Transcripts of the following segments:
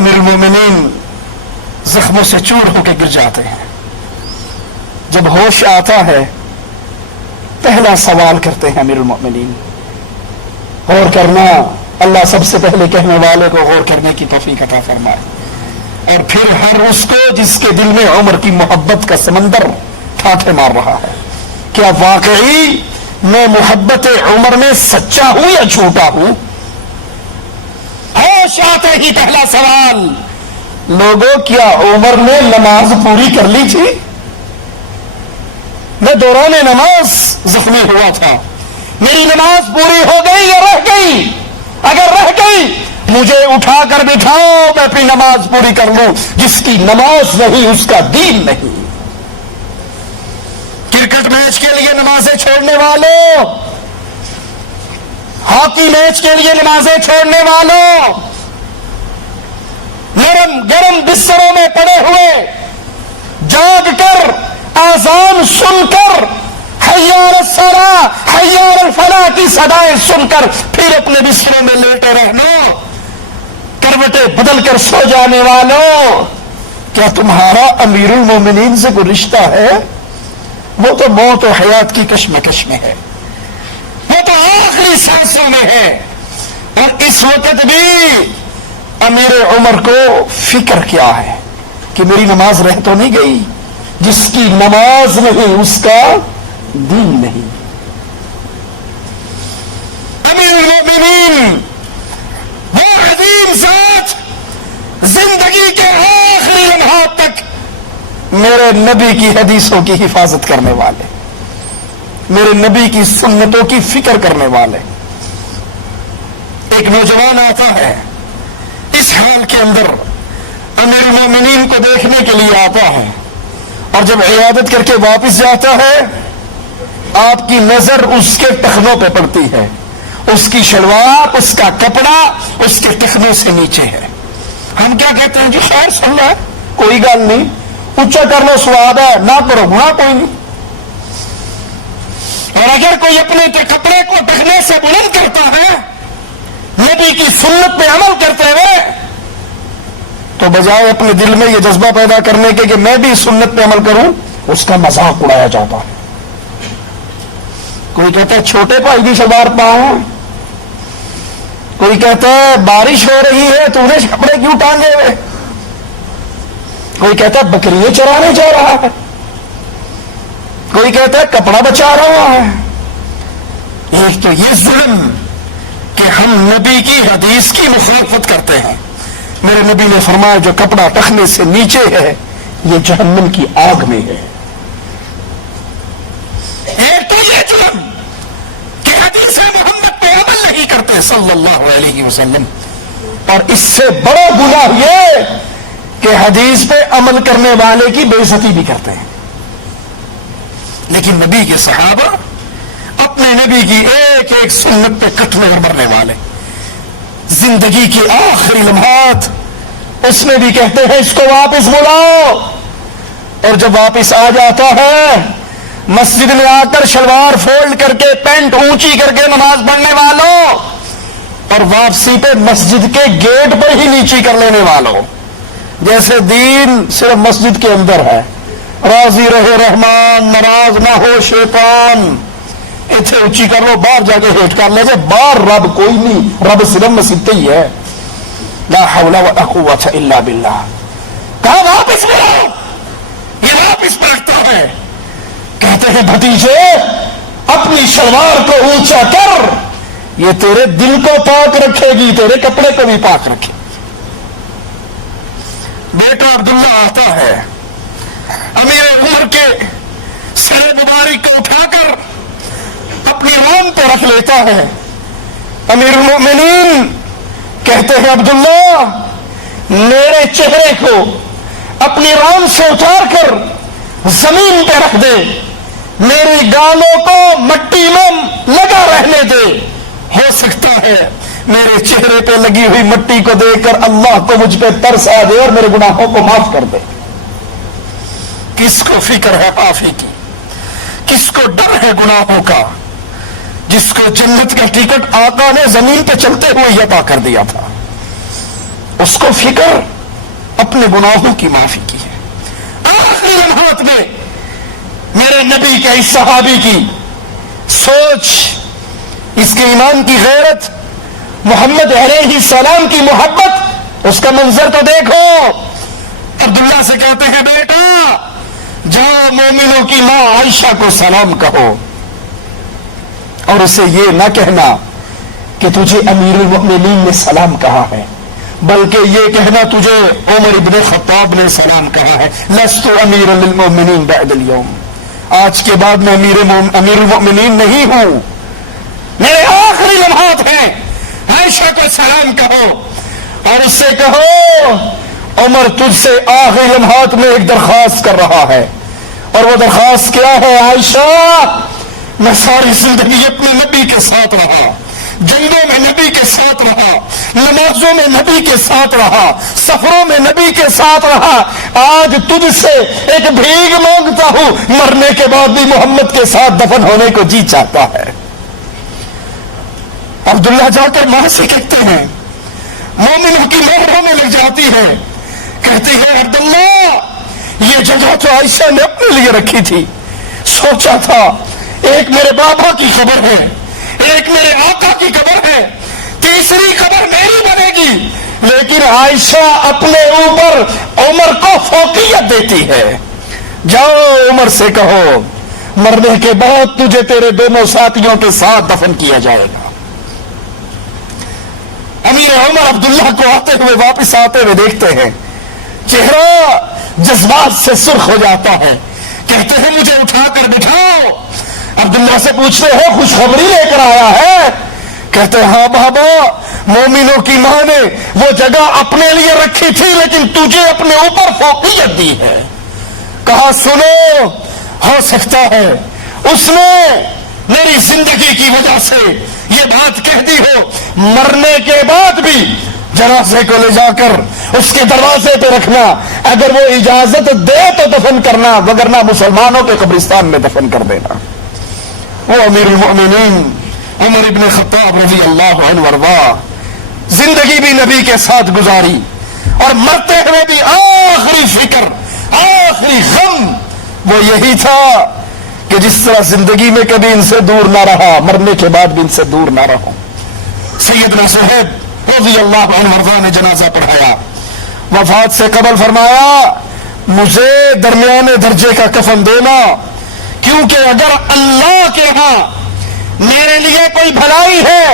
امیر المومنین زخموں سے چور ہو کے گر جاتے ہیں. جب ہوش آتا ہے پہلا سوال کرتے ہیں امیر المومنین. غور کرنا، اللہ سب سے پہلے کہنے والے کو غور کرنے کی توفیق عطا فرمائے، اور پھر ہر اس کو جس کے دل میں عمر کی محبت کا سمندر ٹھاٹھے مار رہا ہے، کیا واقعی میں محبت عمر میں سچا ہوں یا جھوٹا ہوں؟ ہوش آتے ہی پہلا سوال، لوگوں کیا عمر نے نماز پوری کر لی تھی؟ میں دوران نماز زخمی ہوا تھا، میری نماز پوری ہو گئی یا رہ گئی؟ اگر رہ گئی مجھے اٹھا کر بٹھاؤ، میں اپنی نماز پوری کر لوں. جس کی نماز نہیں اس کا دین نہیں. کرکٹ میچ کے لیے نمازیں چھوڑنے والوں، ہاکی میچ کے لیے نمازیں چھوڑنے والوں، نرم گرم بستروں میں پڑے ہوئے جاگ کر آذان سن کر حی علی الصلاۃ حی علی الفلاح کی صدائیں سن کر پھر اپنے بستروں میں لیٹے رہنا، کروٹیں بدل کر سو جانے والوں، کیا تمہارا امیر المومنین سے کوئی رشتہ ہے؟ وہ تو موت و حیات کی کشمکش میں ہے، وہ تو آخری سانسوں میں ہے، اور اس وقت بھی امیر عمر کو فکر کیا ہے کہ میری نماز رہ تو نہیں گئی؟ جس کی نماز نہیں اس کا دین نہیں. امیر المومنین وہ عظیم ذات، زندگی کے آخری لمحات تک میرے نبی کی حدیثوں کی حفاظت کرنے والے، میرے نبی کی سنتوں کی فکر کرنے والے. ایک نوجوان آتا ہے اس حال کے اندر، امیر المومنین کو دیکھنے کے لیے آتا ہے، اور جب عیادت کر کے واپس جاتا ہے آپ کی نظر اس کے ٹخنوں پہ پڑتی ہے، اس کی شلوار، اس کا کپڑا اس کے ٹخنوں سے نیچے ہے. ہم کیا کہتے ہیں؟ جی خیر سن رہا ہے، کوئی گل نہیں، اونچا کر لو سواد ہے، نہ کرو گناہ کوئی نہیں. اور اگر کوئی اپنے کپڑے کو ٹخنے سے بلند کرتا ہے نبی کی سنت پہ عمل کرتے ہوئے، تو بجائے اپنے دل میں یہ جذبہ پیدا کرنے کے کہ میں بھی سنت پہ عمل کروں، اس کا مذاق اڑایا جاتا ہے. کوئی کہتا ہے چھوٹے بھائی کی شلوار پاؤں، کوئی کہتا ہے بارش ہو رہی ہے تو نے کپڑے کیوں ٹانگے ہوئے، کوئی کہتا ہے بکریاں چرانے جا رہا ہے، کوئی کہتا ہے کپڑا بچا رہا ہے. ایک تو یہ ظلم کہ ہم نبی کی حدیث کی مخالفت کرتے ہیں. میرے نبی نے فرمایا جو کپڑا ٹخنے سے نیچے ہے یہ جہنم کی آگ میں ہے. ایک تو یہ جرم کہ حدیث محمد پہ عمل نہیں کرتے صلی اللہ علیہ وسلم، اور اس سے بڑا گناہ یہ کہ حدیث پہ عمل کرنے والے کی بے عزتی بھی کرتے ہیں. لیکن نبی کے صحابہ اپنے نبی کی ایک ایک سنت پہ کٹنے اور مرنے والے، زندگی کے آخری لمحات اس میں بھی کہتے ہیں اس کو واپس بلاؤ، اور جب واپس آ جاتا ہے مسجد میں آ کر شلوار فولڈ کر کے پینٹ اونچی کر کے نماز پڑھنے والوں، اور واپسی پہ مسجد کے گیٹ پر ہی نیچی کر لینے والوں، جیسے دین صرف مسجد کے اندر ہے. راضی رہے رحمان، ناراض نہ ہو شیطان. اتنے اونچی کر لو، باہر جا کے ہیٹ کر لے جائے، باہر رب کوئی نہیں، رب صرف مسجد ہی ہے. لا حول ولا قوت الا باللہ. کہا واپس بلاؤ، یہ واپس پلٹتا ہے. کہتے ہیں بھتیجے اپنی شلوار کو اونچا کر، یہ تیرے دل کو پاک رکھے گی، تیرے کپڑے کو بھی پاک رکھے گی. بیٹا عبداللہ آتا ہے، امیر عمر کے سر مبارک کو اٹھا کر اپنی ران پہ رکھ لیتا ہے. امیر المومنین کہتے ہیں عبداللہ میرے چہرے کو اپنی ران سے اتار کر زمین پہ رکھ دے، میری گالوں کو مٹی میں لگا رہنے دے، ہو سکتا ہے میرے چہرے پہ لگی ہوئی مٹی کو دیکھ کر اللہ کو مجھ پہ ترس آ دے اور میرے گناہوں کو معاف کر دے. کس کو فکر ہے معافی کی؟ کس کو ڈر ہے گناہوں کا؟ جس کو جنت کا ٹکٹ آقا نے زمین پہ چلتے ہوئے ہی عطا کر دیا تھا. اس کو فکر اپنے گناہوں کی معافی کی ہے۔ آخری لمحات میں میرے نبی کے اس صحابی کی سوچ، اس کے ایمان کی غیرت، محمد علیہ السلام کی محبت، اس کا منظر تو دیکھو۔ عبداللہ سے کہتے ہیں بیٹا جاؤ مومنوں کی ماں عائشہ کو سلام کہو، اور اسے یہ نہ کہنا کہ تجھے امیر المؤمنین نے سلام کہا ہے، بلکہ یہ کہنا تجھے عمر ابن خطاب نے سلام کہا ہے۔ لست امیر للمؤمنین بعد اليوم، آج کے بعد میں امیر المؤمنین نہیں ہوں، میرے آخری لمحات ہیں، عائشہ کو سلام کہو، اور اس سے کہو عمر تجھ سے آخری لمحات میں ایک درخواست کر رہا ہے، اور وہ درخواست کیا ہے؟ عائشہ میں ساری زندگی اپنے نبی کے ساتھ رہا، جنگوں میں نبی کے ساتھ رہا، نمازوں میں نبی کے ساتھ رہا، سفروں میں نبی کے ساتھ رہا، آج تجھ سے ایک بھیک مانگتا ہوں، مرنے کے بعد بھی محمد کے ساتھ دفن ہونے کو جی چاہتا ہے۔ عبداللہ جا کر ماں سے کہتے ہیں، مومنوں کی ماں رونے لگ جاتی ہے، کہتی ہے عبداللہ یہ جگہ تو عائشہ نے اپنے لیے رکھی تھی، سوچا تھا ایک میرے بابا کی قبر ہے، ایک میرے آقا کی قبر ہے، تیسری قبر میری بنے گی، لیکن عائشہ اپنے اوپر عمر کو فوقیت دیتی ہے۔ جاؤ عمر سے کہو مرنے کے بعد تجھے تیرے دونوں ساتھیوں کے ساتھ دفن کیا جائے گا۔ امیر عمر عبداللہ کو آتے ہوئے واپس آتے ہوئے دیکھتے ہیں، چہرہ جذبات سے سرخ ہو جاتا ہے، کہتے ہیں مجھے اٹھا کر بٹھاؤ۔ عبداللہ سے پوچھتے ہیں خوشخبری لے کر آیا ہے؟ کہتے ہیں ہاں بابا، مومنوں کی ماں نے وہ جگہ اپنے لیے رکھی تھی لیکن تجھے اپنے اوپر فوقیت دی ہے۔ کہا سنو، ہو سکتا ہے اس نے میری زندگی کی وجہ سے یہ بات کہہ دی ہو، مرنے کے بعد بھی جنازے کو لے جا کر اس کے دروازے پہ رکھنا، اگر وہ اجازت دے تو دفن کرنا، وگرنہ مسلمانوں کے قبرستان میں دفن کر دینا۔ وہ امیر المؤمنین عمر ابن خطاب رضی اللہ عنہ وارضاہ زندگی بھی نبی کے ساتھ گزاری، اور مرتے ہوئے بھی آخری فکر، آخری غم وہ یہی تھا کہ جس طرح زندگی میں کبھی ان سے دور نہ رہا، مرنے کے بعد بھی ان سے دور نہ رہو۔ سیدنا صہیب رضی اللہ عنہ وارضاہ نے جنازہ پڑھایا، وفات سے قبل فرمایا مجھے درمیانے درجے کا کفن دینا، کیونکہ اگر اللہ کے ہاں میرے لیے کوئی بھلائی ہے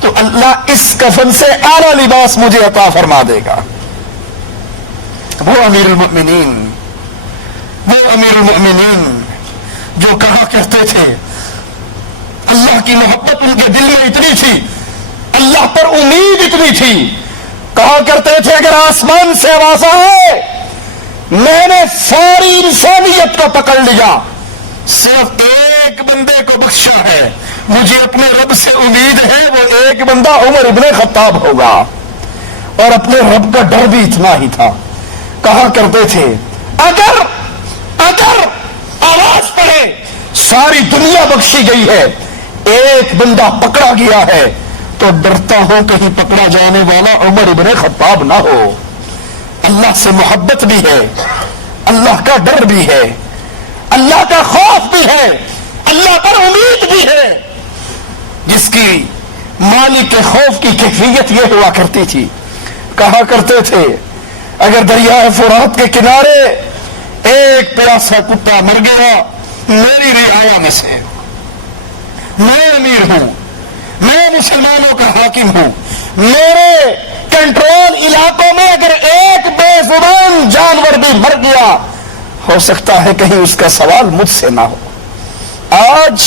تو اللہ اس کفن سے اعلیٰ لباس مجھے عطا فرما دے گا۔ وہ امیر المؤمنین جو کہا کرتے تھے، اللہ کی محبت ان کے دل میں اتنی تھی، اللہ پر امید اتنی تھی، کہا کرتے تھے اگر آسمان سے آواز آئے میں نے ساری انسانیت کو پکڑ لیا، صرف ایک بندے کو بخشا ہے، مجھے اپنے رب سے امید ہے، وہ ایک بندہ عمر ابن خطاب ہوگا۔ اور اپنے رب کا ڈر بھی اتنا ہی تھا، کہا کرتے تھے اگر آواز پڑے ساری دنیا بخشی گئی ہے، ایک بندہ پکڑا گیا ہے تو ڈرتا ہوں کہیں پکڑا جانے والا عمر ابن خطاب نہ ہو۔ اللہ سے محبت بھی ہے، اللہ کا ڈر بھی ہے، اللہ کا خوف بھی ہے، اللہ پر امید بھی ہے، جس کی مالک کے خوف کی کیفیت یہ ہوا کرتی تھی، کہا کرتے تھے اگر دریائے فرات کے کنارے ایک پیاسا کتا مر گیا میری رعایا میں سے، میں امیر ہوں، میں مسلمانوں کا حاکم ہوں، میرے کنٹرول علاقوں میں اگر ایک بے زبان جانور بھی مر گیا ہو سکتا ہے کہیں اس کا سوال مجھ سے نہ ہو۔ آج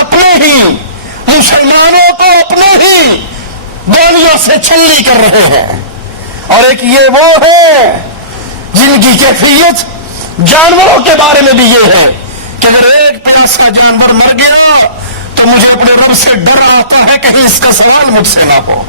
اپنے ہی مسلمانوں کو اپنے ہی گولیوں سے چھلنی کر رہے ہیں، اور ایک یہ وہ ہے جن کی کیفیت جانوروں کے بارے میں بھی یہ ہے کہ اگر ایک پیاسا جانور مر گیا تو مجھے اپنے رب سے ڈر آتا ہے کہیں اس کا سوال مجھ سے نہ ہو۔